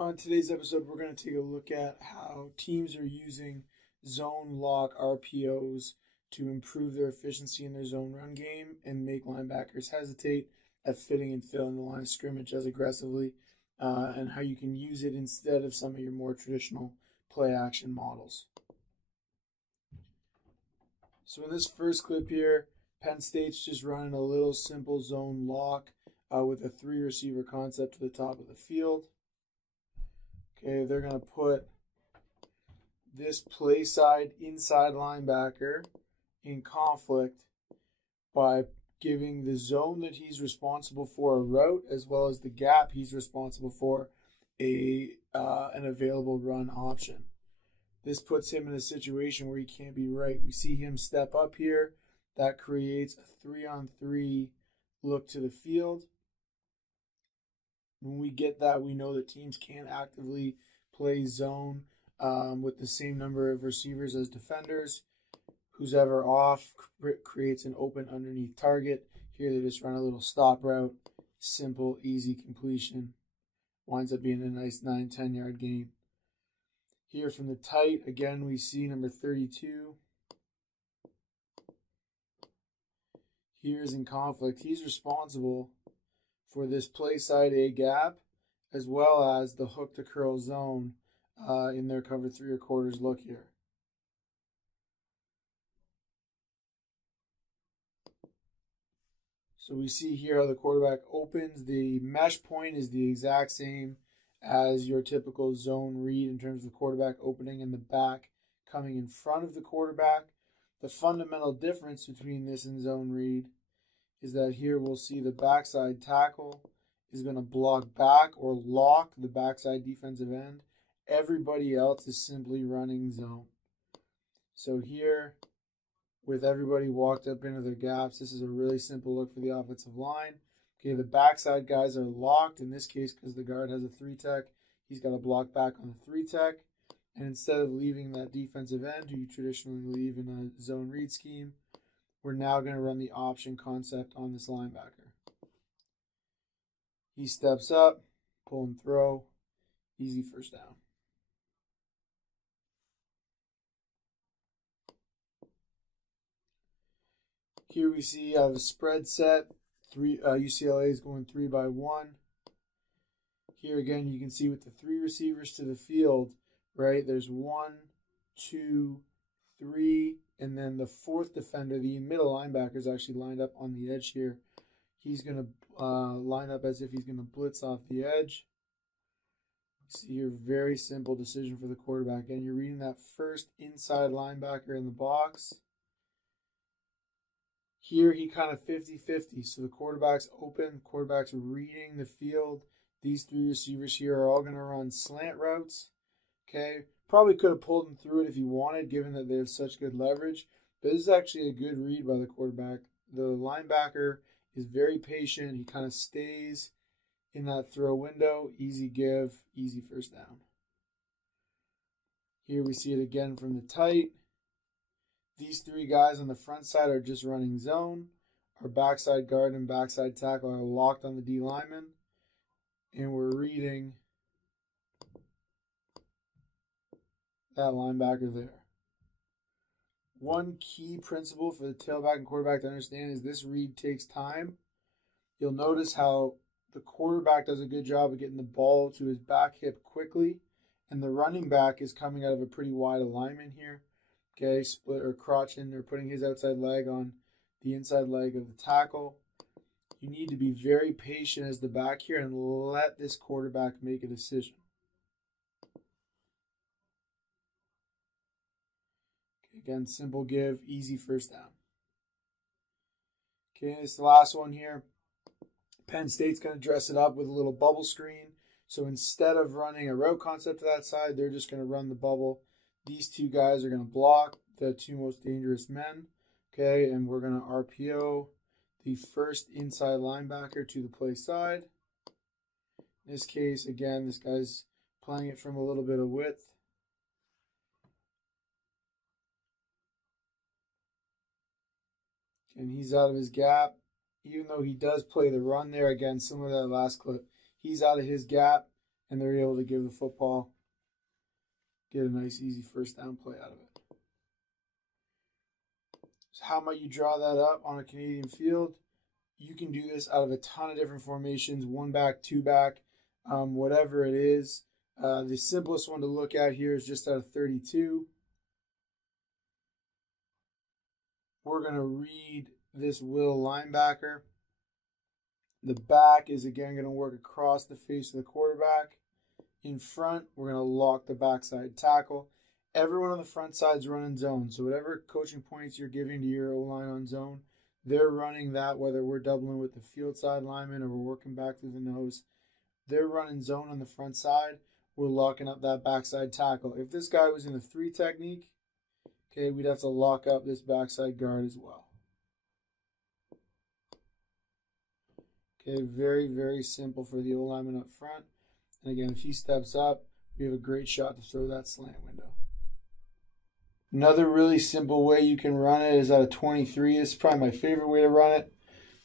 On today's episode, we're going to take a look at how teams are using zone lock RPOs to improve their efficiency in their zone run game and make linebackers hesitate at fitting and filling the line of scrimmage as aggressively, and how you can use it instead of some of your more traditional play action models. So in this first clip here, Penn State's just running a little simple zone lock with a 3 receiver concept to the top of the field. Okay, they're going to put this play side inside linebacker in conflict by giving the zone that he's responsible for a route, as well as the gap he's responsible for an available run option. This puts him in a situation where he can't be right. We see him step up here. That creates a 3-on-3 look to the field. When we get that, we know that teams can't actively play zone with the same number of receivers as defenders. Who's ever off creates an open underneath target. Here they just run a little stop route. Simple, easy completion. Winds up being a nice 9-10 yard gain. Here from the tight, again, we see number 32. Here's in conflict. He's responsible for this play side A gap, as well as the hook to curl zone in their cover 3 1/4 look here. So we see here how the quarterback opens. The mesh point is the exact same as your typical zone read in terms of the quarterback opening and the back coming in front of the quarterback. The fundamental difference between this and zone read is that here we'll see the backside tackle is going to block back or lock the backside defensive end. Everybody else is simply running zone. So here, with everybody walked up into their gaps, this is a really simple look for the offensive line. Okay, the backside guys are locked, in this case because the guard has a 3-tech. He's got to block back on the 3-tech. And instead of leaving that defensive end, who you traditionally leave in a zone read scheme, we're now going to run the option concept on this linebacker. He steps up, pull and throw, easy first down. Here we see the spread set. UCLA is going 3 by 1. Here again, you can see with the 3 receivers to the field, right? There's 1, 2, 3, and then the 4th defender, the middle linebacker, is actually lined up on the edge here. He's going to line up as if he's going to blitz off the edge. See here, very simple decision for the quarterback. And you're reading that first inside linebacker in the box. Here he kind of 50-50. So the quarterback's open, quarterback's reading the field. These 3 receivers here are all going to run slant routes. Okay, probably could have pulled him through it if he wanted, given that they have such good leverage. But this is actually a good read by the quarterback. The linebacker is very patient. He kind of stays in that throw window. Easy give, easy first down. Here we see it again from the tight. These 3 guys on the front side are just running zone. Our backside guard and backside tackle are locked on the D lineman. And we're reading that linebacker there. One key principle for the tailback and quarterback to understand is this read takes time. You'll notice how the quarterback does a good job of getting the ball to his back hip quickly, and the running back is coming out of a pretty wide alignment here. Okay, split or crotching or putting his outside leg on the inside leg of the tackle. You need to be very patient as the back here and let this quarterback make a decision. Again, simple give, easy first down. Okay, this is the last one here. Penn State's going to dress it up with a little bubble screen. So instead of running a route concept to that side, they're just going to run the bubble. These 2 guys are going to block the 2 most dangerous men. Okay, and we're going to RPO the first inside linebacker to the play side. In this case, again, this guy's playing it from a little bit of width. And he's out of his gap. even though he does play the run there, again, similar to that last clip, he's out of his gap, and they're able to give the football, get a nice easy first down play out of it. So how might you draw that up on a Canadian field? You can do this out of a ton of different formations, 1 back, 2 back, whatever it is. The simplest one to look at here is just out of 32. We're going to read this will linebacker. The back is again going to work across the face of the quarterback. In front, we're going to lock the backside tackle. Everyone on the front side is running zone. So whatever coaching points you're giving to your O-line on zone, they're running that, whether we're doubling with the field side lineman or we're working back through the nose. They're running zone on the front side. We're locking up that backside tackle. If this guy was in a 3 technique, okay, we'd have to lock up this backside guard as well. Okay, very, very simple for the O-lineman up front. And again, if he steps up, we have a great shot to throw that slant window. Another really simple way you can run it is out of 23. This is probably my favorite way to run it.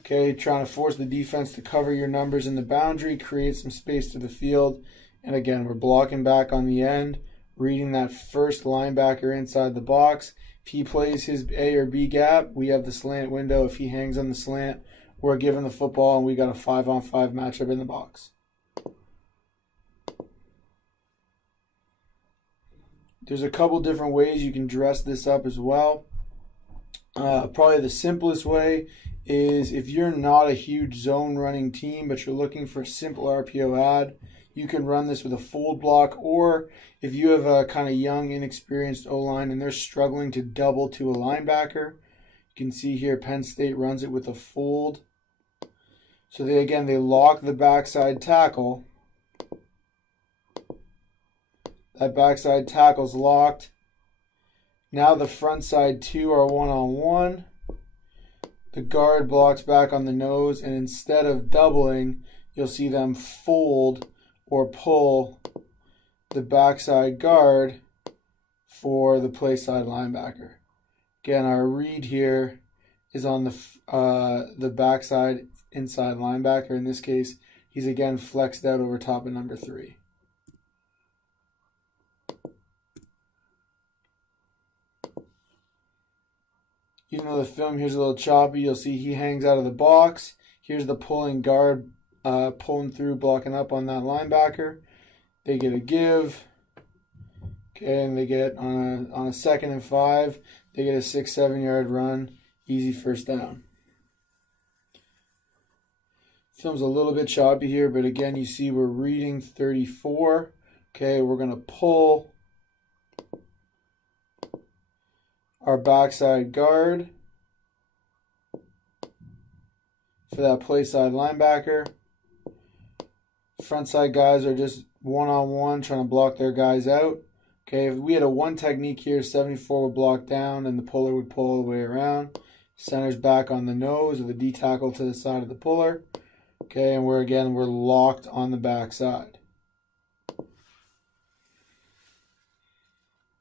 Okay, trying to force the defense to cover your numbers in the boundary, create some space to the field. And again, we're blocking back on the end, reading that first linebacker inside the box. If he plays his A or B gap, we have the slant window. If he hangs on the slant, we're giving the football, and we got a 5-on-5 matchup in the box. There's a couple different ways you can dress this up as well. Probably the simplest way is if you're not a huge zone running team, but you're looking for a simple RPO ad, you can run this with a fold block, or if you have a kind of young, inexperienced O-line and they're struggling to double to a linebacker, you can see here Penn State runs it with a fold. So they lock the backside tackle. That backside tackle's locked. Now the front side 2 are 1-on-1. The guard blocks back on the nose, and instead of doubling, you'll see them fold or pull the backside guard for the play side linebacker. Again, our read here is on the backside inside linebacker. In this case, he's again flexed out over top of number 3. Even though the film here's a little choppy, you'll see he hangs out of the box. Here's the pulling guard pulling through, blocking up on that linebacker. They get a give. Okay, and they get on a 2nd and 5, they get a 6-7 yard run. Easy first down. Film's a little bit choppy here, but again, you see we're reading 34. Okay, we're going to pull our backside guard for that play side linebacker. Front side guys are just 1-on-1 trying to block their guys out. Okay, if we had a 1 technique here, 74 would block down and the puller would pull all the way around. Center's back on the nose with the D tackle to the side of the puller. Okay, and we're locked on the backside.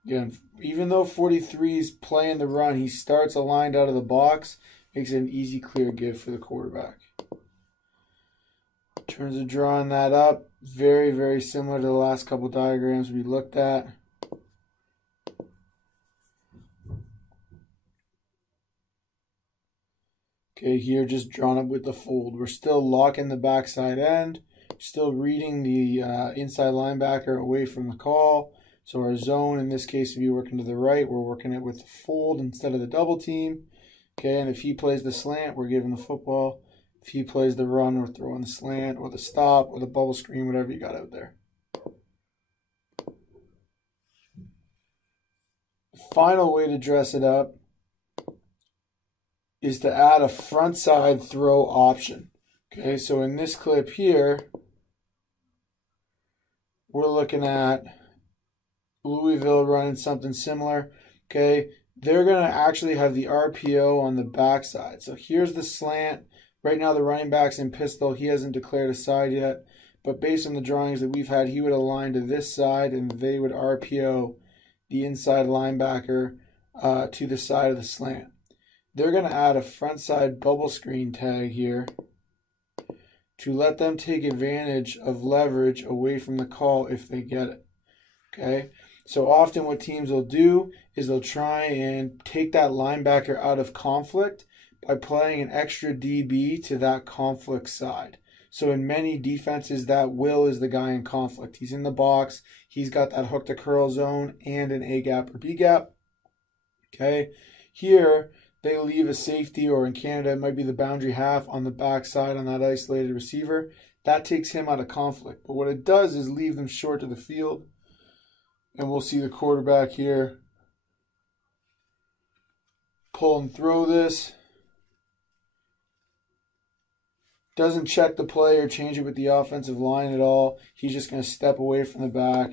Again, even though 43's playing the run, he starts aligned out of the box, makes it an easy, clear give for the quarterback. In terms of drawing that up, very, very similar to the last couple diagrams we looked at. Okay, here just drawn up with the fold. We're still locking the backside end, still reading the inside linebacker away from the call. So our zone, in this case, if you're working to the right, we're working it with the fold instead of the double team. Okay, and if he plays the slant, we're giving the football. If he plays the run, we're throwing the slant or the stop or the bubble screen, whatever you got out there. The final way to dress it up is to add a front side throw option. Okay, so in this clip here, we're looking at Louisville running something similar. Okay, they're going to actually have the RPO on the backside. So here's the slant. Right now the running back's in pistol. He hasn't declared a side yet. But based on the drawings that we've had, he would align to this side and they would RPO the inside linebacker to the side of the slant. They're going to add a front side bubble screen tag here to let them take advantage of leverage away from the call if they get it. Okay? So often what teams will do is they'll try and take that linebacker out of conflict by playing an extra DB to that conflict side. So in many defenses, that Will is the guy in conflict. He's in the box. He's got that hook to curl zone and an A gap or B gap. Okay. Here, they leave a safety, or in Canada, it might be the boundary half on the backside on that isolated receiver. That takes him out of conflict. But what it does is leave them short to the field. And we'll see the quarterback here pull and throw this. Doesn't check the play or change it with the offensive line at all. He's just going to step away from the back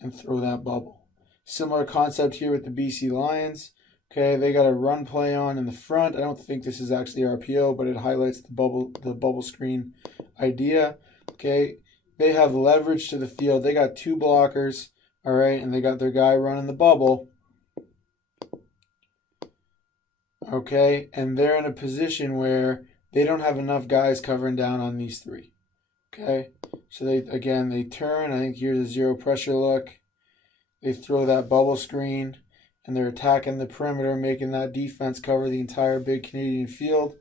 and throw that bubble. Similar concept here with the BC Lions. Okay, they got a run play on in the front. I don't think this is actually RPO, but it highlights the bubble screen idea. Okay, they have leverage to the field. They got two blockers, all right, and they got their guy running the bubble. Okay, and they're in a position where they don't have enough guys covering down on these three. Okay, so they turn. I think here's a zero pressure look. They throw that bubble screen, and they're attacking the perimeter, making that defense cover the entire big Canadian field.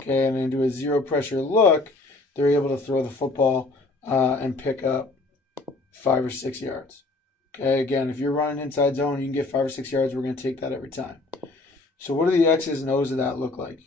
Okay, and then do a zero pressure look. They're able to throw the football and pick up 5 or 6 yards. Okay, again, if you're running inside zone, you can get 5 or 6 yards. We're going to take that every time. So what do the X's and O's of that look like?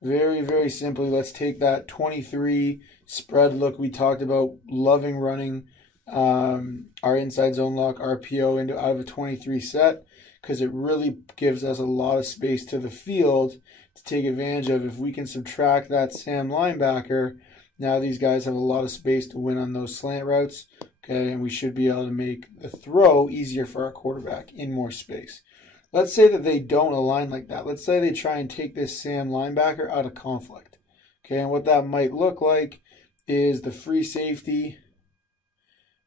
Very, very simply, let's take that 23 spread look we talked about, loving running our Inside Zone Lock RPO out of a 23 set, because it really gives us a lot of space to the field to take advantage of. If we can subtract that Sam linebacker, now these guys have a lot of space to win on those slant routes. Okay, and we should be able to make the throw easier for our quarterback in more space. Let's say that they don't align like that. Let's say they try and take this Sam linebacker out of conflict. Okay, and what that might look like is the free safety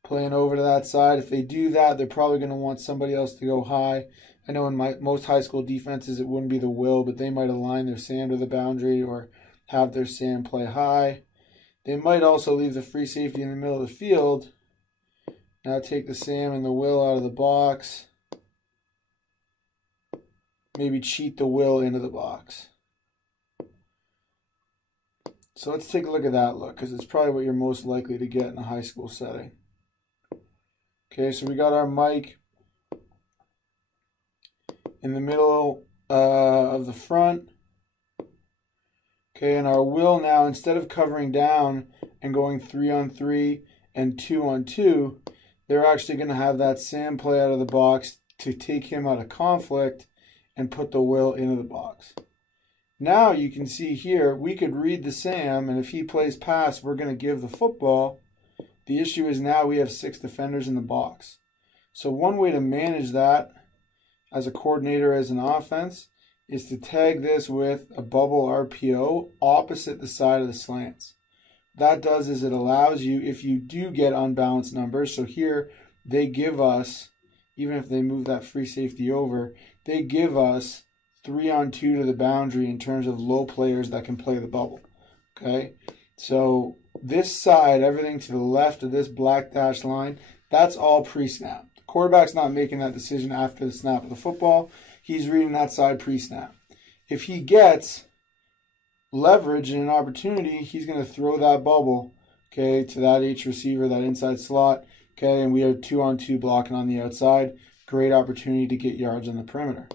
playing over to that side. If they do that, they're probably going to want somebody else to go high. I know in most high school defenses it wouldn't be the Will, but they might align their Sam to the boundary or have their Sam play high. They might also leave the free safety in the middle of the field. Now take the Sam and the Will out of the box. Maybe cheat the Will into the box. So let's take a look at that look, because it's probably what you're most likely to get in a high school setting. Okay, so we got our Mike in the middle of the front. Okay, and our Will now, instead of covering down and going 3-on-3 and 2-on-2, they're actually going to have that Sam play out of the box to take him out of conflict and put the Will into the box. Now you can see here, we could read the Sam, and if he plays pass, we're going to give the football. The issue is now we have 6 defenders in the box. So one way to manage that as a coordinator, as an offense, is to tag this with a bubble RPO opposite the side of the slants. That does is it allows you, if you do get unbalanced numbers, so here they give us, even if they move that free safety over, they give us 3-on-2 to the boundary in terms of low players that can play the bubble. Okay, so this side, everything to the left of this black dashed line, that's all pre-snap. The quarterback's not making that decision after the snap of the football. He's reading that side pre-snap. If he gets leverage and an opportunity, he's going to throw that bubble, okay, to that H receiver, that inside slot, okay, and we have 2-on-2 blocking on the outside. Great opportunity to get yards on the perimeter.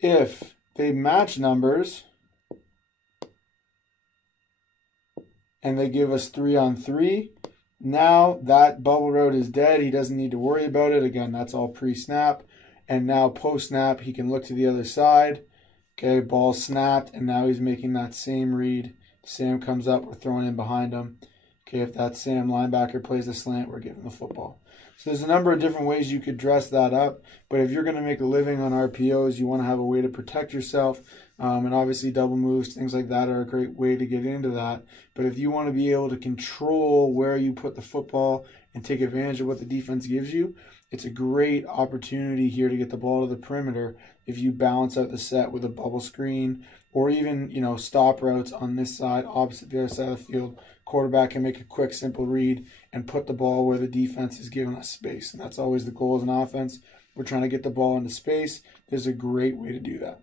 If they match numbers and they give us 3-on-3, now that bubble route is dead. He doesn't need to worry about it. Again, that's all pre-snap. And now post-snap, he can look to the other side. Okay, ball snapped, and now he's making that same read. Sam comes up, we're throwing in behind him. Okay, if that Sam linebacker plays the slant, we're giving the football. So there's a number of different ways you could dress that up. But if you're going to make a living on RPOs, you want to have a way to protect yourself. And obviously double moves, things like that are a great way to get into that. But if you want to be able to control where you put the football and take advantage of what the defense gives you, It's a great opportunity here to get the ball to the perimeter if you balance out the set with a bubble screen, or even, you know, stop routes on this side, opposite the other side of the field. Quarterback can make a quick, simple read and put the ball where the defense is giving us space. And that's always the goal as an offense. We're trying to get the ball into space. There's a great way to do that.